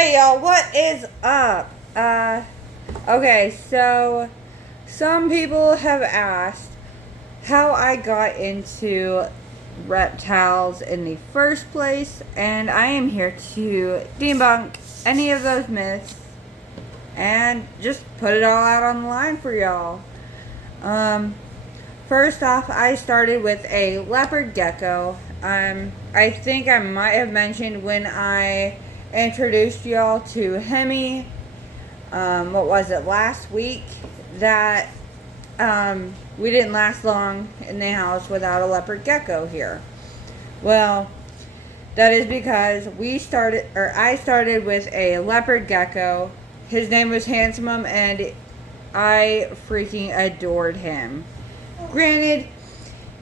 Hey y'all, what is up? Okay, so some people have asked how I got into reptiles in the first place, and I am here to debunk any of those myths and just put it all out on the line for y'all. First off, I started with a leopard gecko. I think I might have mentioned when I introduced y'all to Hemi, what was it, last week, that we didn't last long in the house without a leopard gecko here. Well, that is because I started with a leopard gecko. His name was Handsomum, and I freaking adored him. Granted,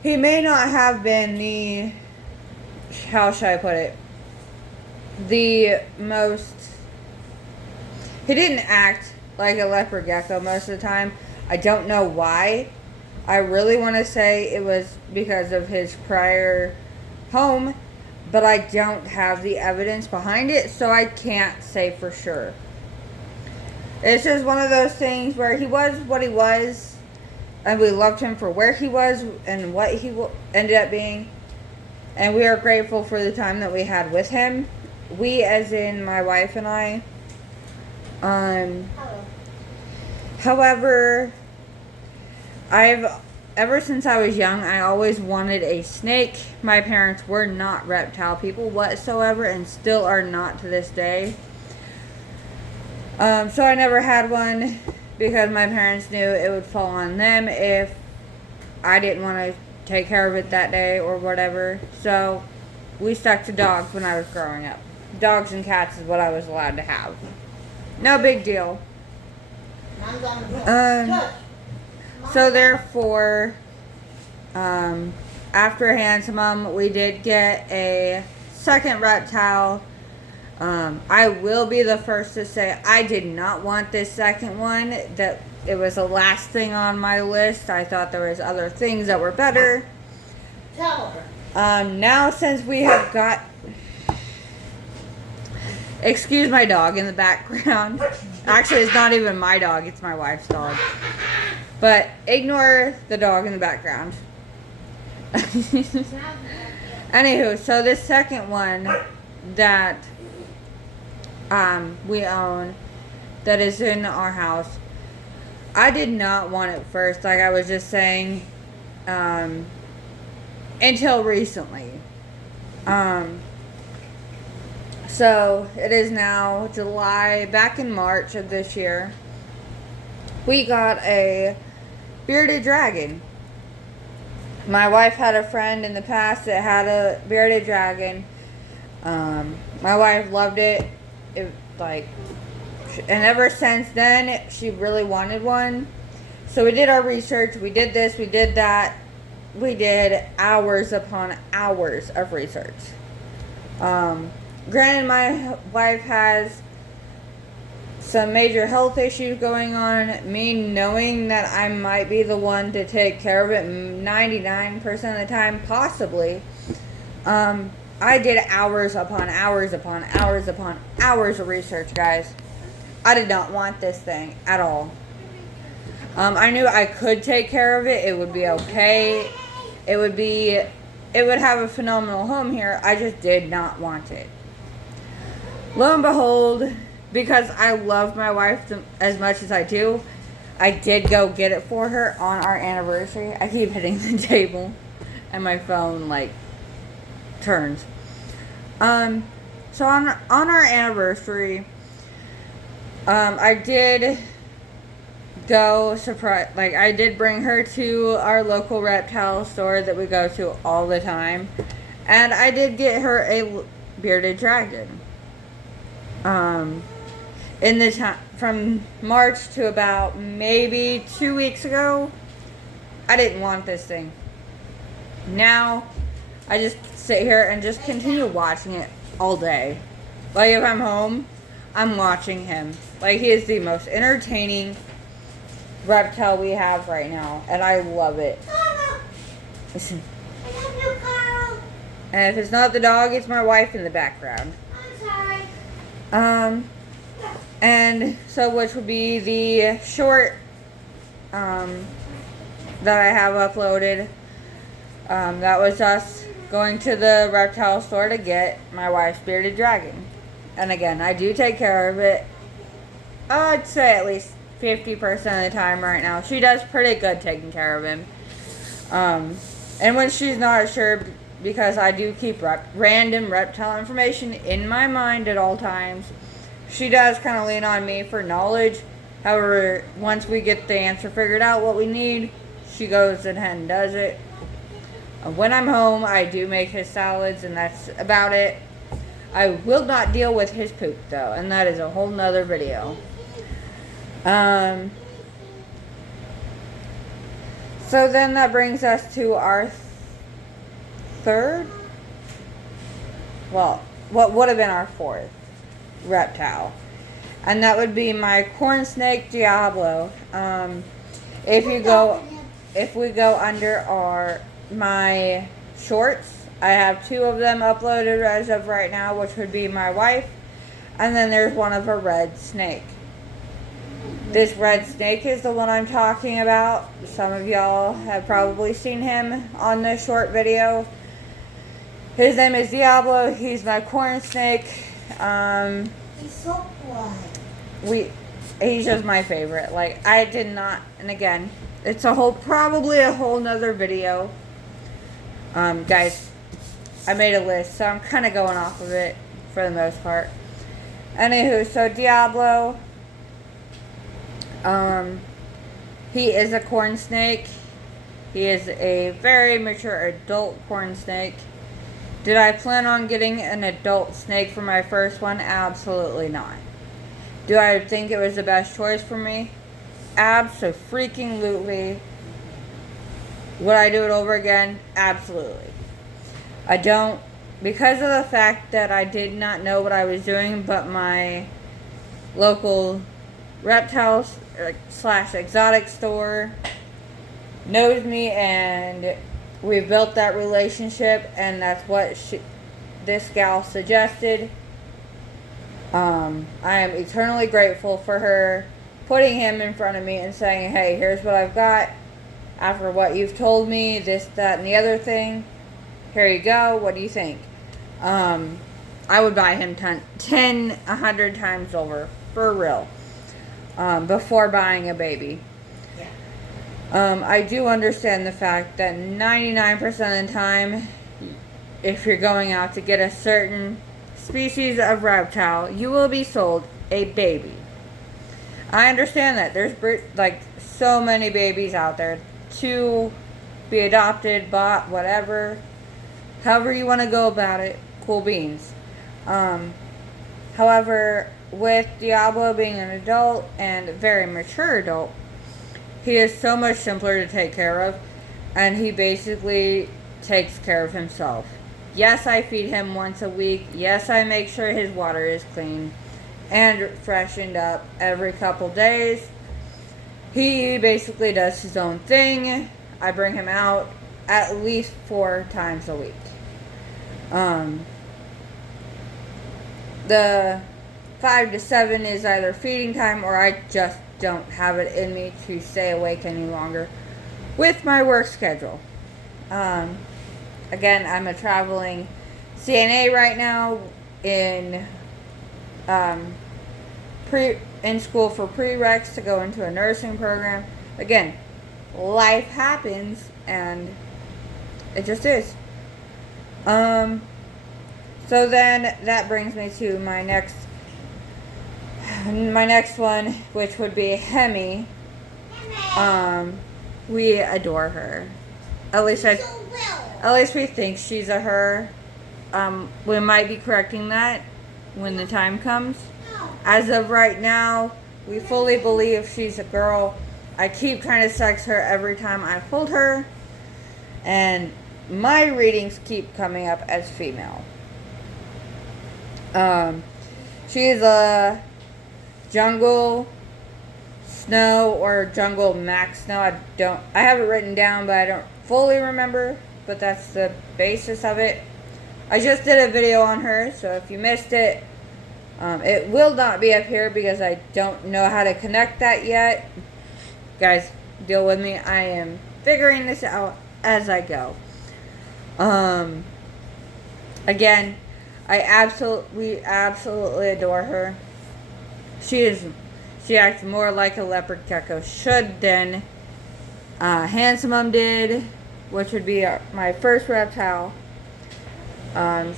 he may not have been the, how should I put it, the most, he didn't act like a leopard gecko most of the time. I don't know why. I really want to say it was because of his prior home, but I don't have the evidence behind it, so I can't say for sure. It's just one of those things where he was what he was, and we loved him for where he was and what he ended up being, and we are grateful for the time that we had with him. We, as in my wife and I. However, ever since I was young, I always wanted a snake. My parents were not reptile people whatsoever, and still are not to this day. So I never had one because my parents knew it would fall on them if I didn't want to take care of it that day or whatever. So we stuck to dogs when I was growing up. Dogs and cats is what I was allowed to have. No big deal. So therefore, after Handsomum, we did get a second reptile. I will be the first to say I did not want this second one. That it was the last thing on my list. I thought there was other things that were better. Tell her. Now since we have got, excuse my dog in the background. Actually, it's not even my dog. It's my wife's dog. But ignore the dog in the background. Anywho, so this second one that we own, that is in our house, I did not want it first, like I was just saying, until recently. So it is now July, back in March of this year, we got a bearded dragon. My wife had a friend in the past that had a bearded dragon. My wife loved it. And ever since then, she really wanted one. So we did our research. We did this. We did that. We did hours upon hours of research. Granted, my wife has some major health issues going on. Me knowing that I might be the one to take care of it 99% of the time, possibly. I did hours upon hours upon hours upon hours of research, guys. I did not want this thing at all. I knew I could take care of it. It would be okay. It would have a phenomenal home here. I just did not want it. Lo and behold, because I love my wife as much as I do, I did go get it for her on our anniversary. I keep hitting the table and my phone turns. So on our anniversary, I did go I did bring her to our local reptile store that we go to all the time, and I did get her a bearded dragon. In the time from March to about maybe 2 weeks ago, I didn't want this thing. Now, I just sit here and just continue watching it all day. Like if I'm home, I'm watching him. Like he is the most entertaining reptile we have right now, and I love it. Listen. I love you, Carl. And if it's not the dog, it's my wife in the background. I'm sorry. And so which would be the short that I have uploaded. That was us going to the reptile store to get my wife's bearded dragon. And again, I do take care of it. I'd say at least 50% of the time right now. She does pretty good taking care of him. And when she's not sure, because I do keep random reptile information in my mind at all times, she does kind of lean on me for knowledge. However, once we get the answer figured out, what we need, she goes ahead and does it. When I'm home, I do make his salads, and that's about it. I will not deal with his poop, though, and that is a whole nother video. So then that brings us to our third, well, what would have been our fourth reptile, and that would be my corn snake Diablo. If we go under my shorts, I have 2 of them uploaded as of right now, which would be my wife, and then there's one of a red snake. This red snake is the one I'm talking about. Some of y'all have probably seen him on this short video. His name is Diablo. He's my corn snake. He's so quiet. He's just my favorite. Like, I did not, and again, it's probably a whole nother video. Guys, I made a list, so I'm kind of going off of it for the most part. Anywho, so Diablo, he is a corn snake. He is a very mature adult corn snake. Did I plan on getting an adult snake for my first one? Absolutely not. Do I think it was the best choice for me? Abso-freaking-lutely. Would I do it over again? Absolutely. I don't, because of the fact that I did not know what I was doing, but my local reptiles / exotic store knows me, and we built that relationship, and that's what this gal suggested. I am eternally grateful for her putting him in front of me and saying, hey, here's what I've got. After what you've told me, this, that, and the other thing, here you go. What do you think? I would buy him 100 times over, for real, before buying a baby. I do understand the fact that 99% of the time, if you're going out to get a certain species of reptile, you will be sold a baby. I understand that. There's like so many babies out there to be adopted, bought, whatever. However you want to go about it, cool beans. However, with Diablo being an adult and very mature adult, he is so much simpler to take care of, and he basically takes care of himself. Yes, I feed him once a week. Yes, I make sure his water is clean and freshened up every couple days. He basically does his own thing. I bring him out at least 4 times a week. The 5 to 7 is either feeding time, or I just don't have it in me to stay awake any longer with my work schedule. Again, I'm a traveling CNA right now in school for prereqs to go into a nursing program. Again, life happens, and it just is. So then that brings me to my next one, which would be Hemi. We adore her. At least we think she's a her. We might be correcting that when the time comes. As of right now, we fully believe she's a girl. I keep trying to sex her every time I hold her, and my readings keep coming up as female. She's a jungle snow or jungle max snow. I have it written down, but I don't fully remember, but that's the basis of it. I just did a video on her, so if you missed it, It will not be up here because I don't know how to connect that yet. Guys, deal with me. I am figuring this out as I go. Again, we absolutely adore her. She acts more like a leopard gecko should than Handsome did, which would be my first reptile.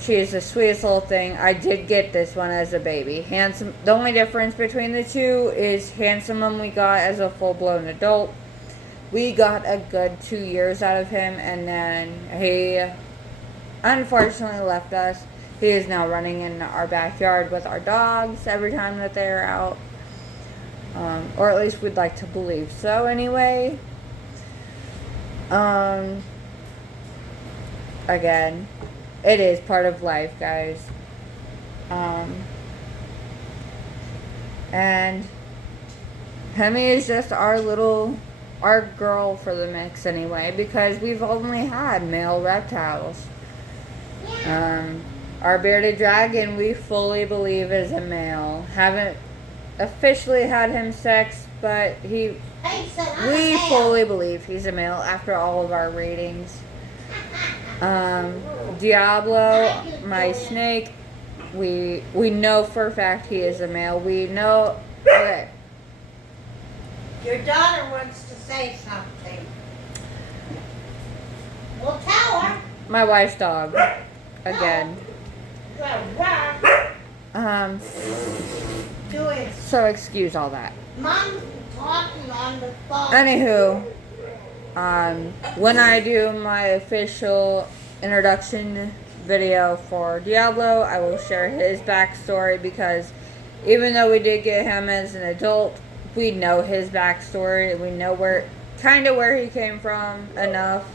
She is the sweetest little thing. I did get this one as a baby. The only difference between the two is Handsome we got as a full-blown adult. We got a good 2 years out of him, and then he unfortunately left us. He is now running in our backyard with our dogs every time that they're out. Or at least we'd like to believe so anyway. Again, it is part of life, guys. And Hemi is just our girl for the mix anyway, because we've only had male reptiles. Our bearded dragon, we fully believe is a male. Haven't officially had him sexed, but we fully believe he's a male after all of our readings. Diablo, my snake, we know for a fact he is a male. We know. Okay. Your daughter wants to say something. Well, tell her. My wife's dog. Again. So excuse all that. Mom's talking on the phone. Anywho, when I do my official introduction video for Diablo, I will share his backstory, because even though we did get him as an adult, we know his backstory. We know where he came from enough.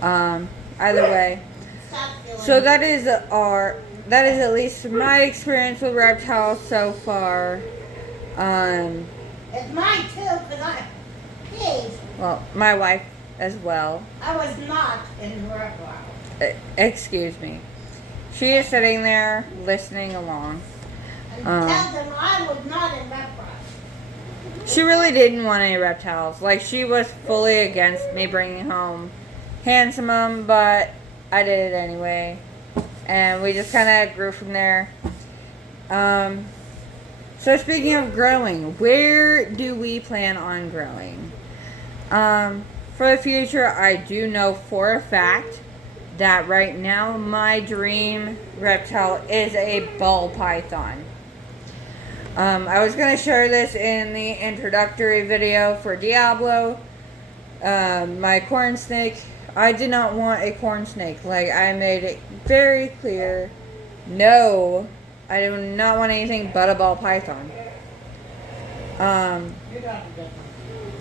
Either way. So that is at least my experience with reptiles so far. It's mine too, please. Well, my wife as well. I was not in reptile. Excuse me. She is sitting there listening along. And tell them I was not in reptile. She really didn't want any reptiles. Like, she was fully against me bringing home Handsome, but I did it anyway. And we just kind of grew from there. So speaking of growing, where do we plan on growing? For the future, I do know for a fact that right now my dream reptile is a ball python. I was going to share this in the introductory video for Diablo. My corn snake, I did not want a corn snake. Like, I made it very clear, no, I do not want anything but a ball python.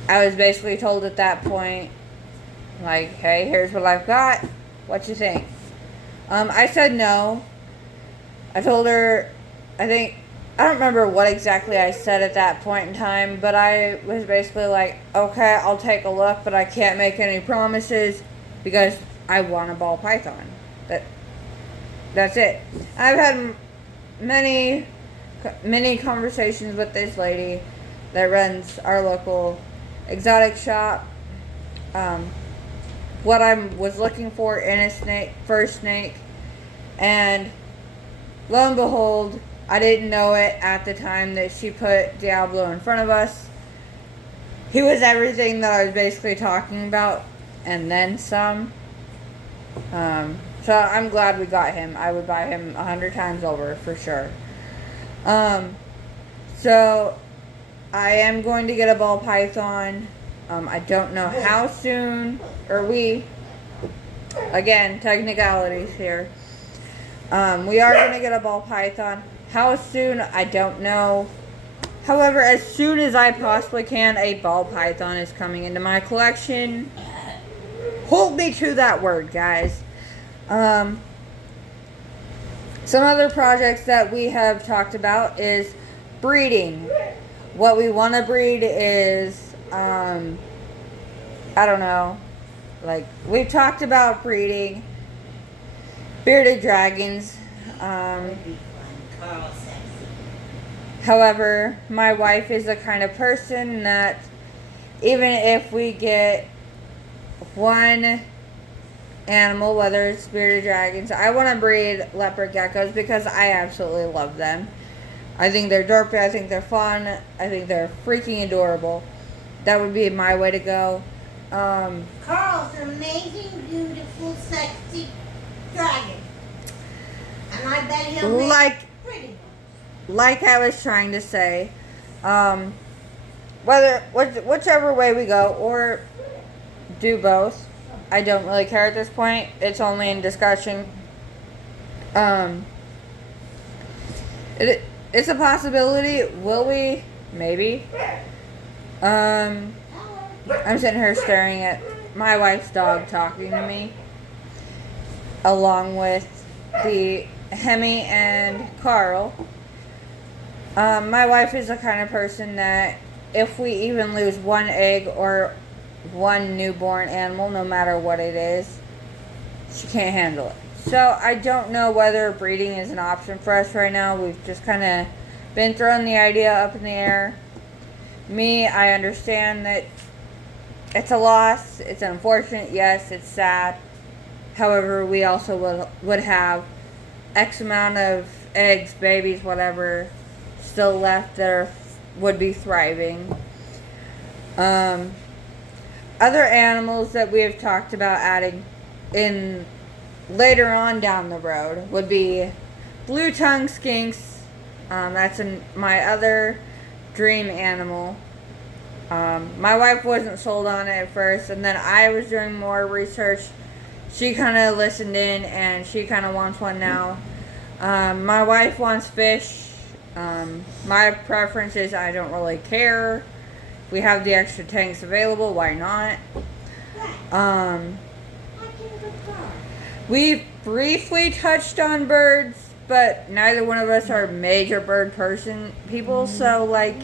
I was basically told at that point, like, hey, here's what I've got. What you think? I said no. I told her, I don't remember what exactly I said at that point in time, but I was basically like, okay, I'll take a look, but I can't make any promises because I want a ball python. That's it. I've had many conversations with this lady that runs our local exotic shop. What I was looking for in a first snake, and lo and behold, I didn't know it at the time that she put Diablo in front of us. He was everything that I was basically talking about, and then some. So I'm glad we got him. I would buy him 100 times over for sure. So I am going to get a ball python. I don't know how soon, again, technicalities here. We are going to get a ball python. How soon, I don't know. However, as soon as I possibly can, a ball python is coming into my collection. Hold me to that word, guys. Some other projects that we have talked about is breeding. What we want to breed is, I don't know. Like, we've talked about breeding bearded dragons. However, my wife is the kind of person that even if we get one animal, whether it's bearded dragons, I want to breed leopard geckos because I absolutely love them. I think they're derpy, I think they're fun, I think they're freaking adorable. That would be my way to go. Carl's an amazing, beautiful, sexy dragon. And I bet he'll make pretty. Like I was trying to say, whichever way we go, or do both, I don't really care at this point. It's only in discussion. It's a possibility. Will we? Maybe. I'm sitting here staring at my wife's dog talking to me, along with the Hemi and Carl. My wife is the kind of person that if we even lose one egg or one newborn animal, no matter what it is, she can't handle it. So I don't know whether breeding is an option for us right now. We've just kind of been throwing the idea up in the air. Me, I understand that it's a loss. It's unfortunate. Yes, it's sad. However, we also would have X amount of eggs, babies, whatever, still left that would be thriving. Other animals that we have talked about adding in later on down the road would be blue tongue skinks. That's my other dream animal. My wife wasn't sold on it at first, and then I was doing more research. She kind of listened in, and she kind of wants one now. My wife wants fish. My preference is I don't really care. If we have the extra tanks available, why not? We've briefly touched on birds, but neither one of us are major bird people, so like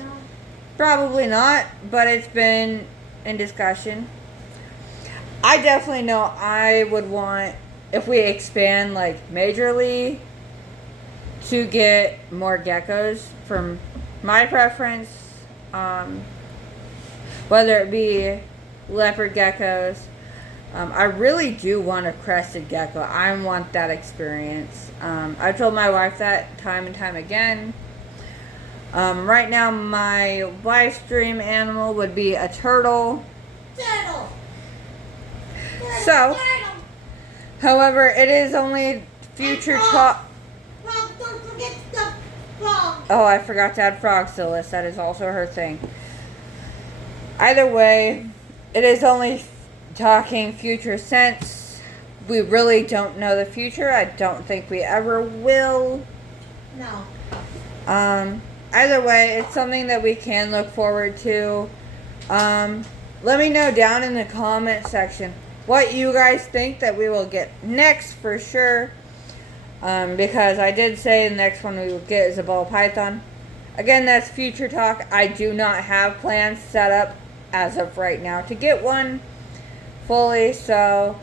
probably not, but it's been in discussion. I definitely know I would want, if we expand like majorly, to get more geckos from my preference, whether it be leopard geckos. I really do want a crested gecko. I want that experience. I've told my wife that time and time again. Right now, my wife's dream animal would be a turtle. Turtle. So, however, it is only future talk. Frog, don't forget the frog. Oh, I forgot to add frogs to the list. That is also her thing. Either way, it is only talking future sense. We really don't know the future. I don't think we ever will. No. Either way, it's something that we can look forward to. Let me know down in the comment section what you guys think that we will get next for sure. Because I did say the next one we will get is a ball python. Again, that's future talk. I do not have plans set up as of right now to get one fully. So,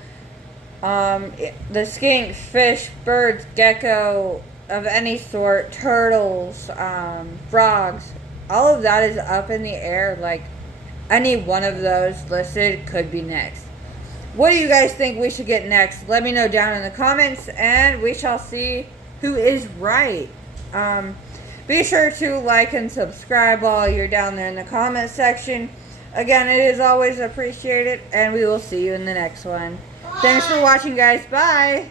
the skink, fish, birds, gecko of any sort, turtles, frogs, all of that is up in the air. Like, any one of those listed could be next. What do you guys think we should get next? Let me know down in the comments, and we shall see who is right. Be sure to like and subscribe while you're down there in the comment section. Again, it is always appreciated, and we will see you in the next one. Thanks for watching, guys. Bye.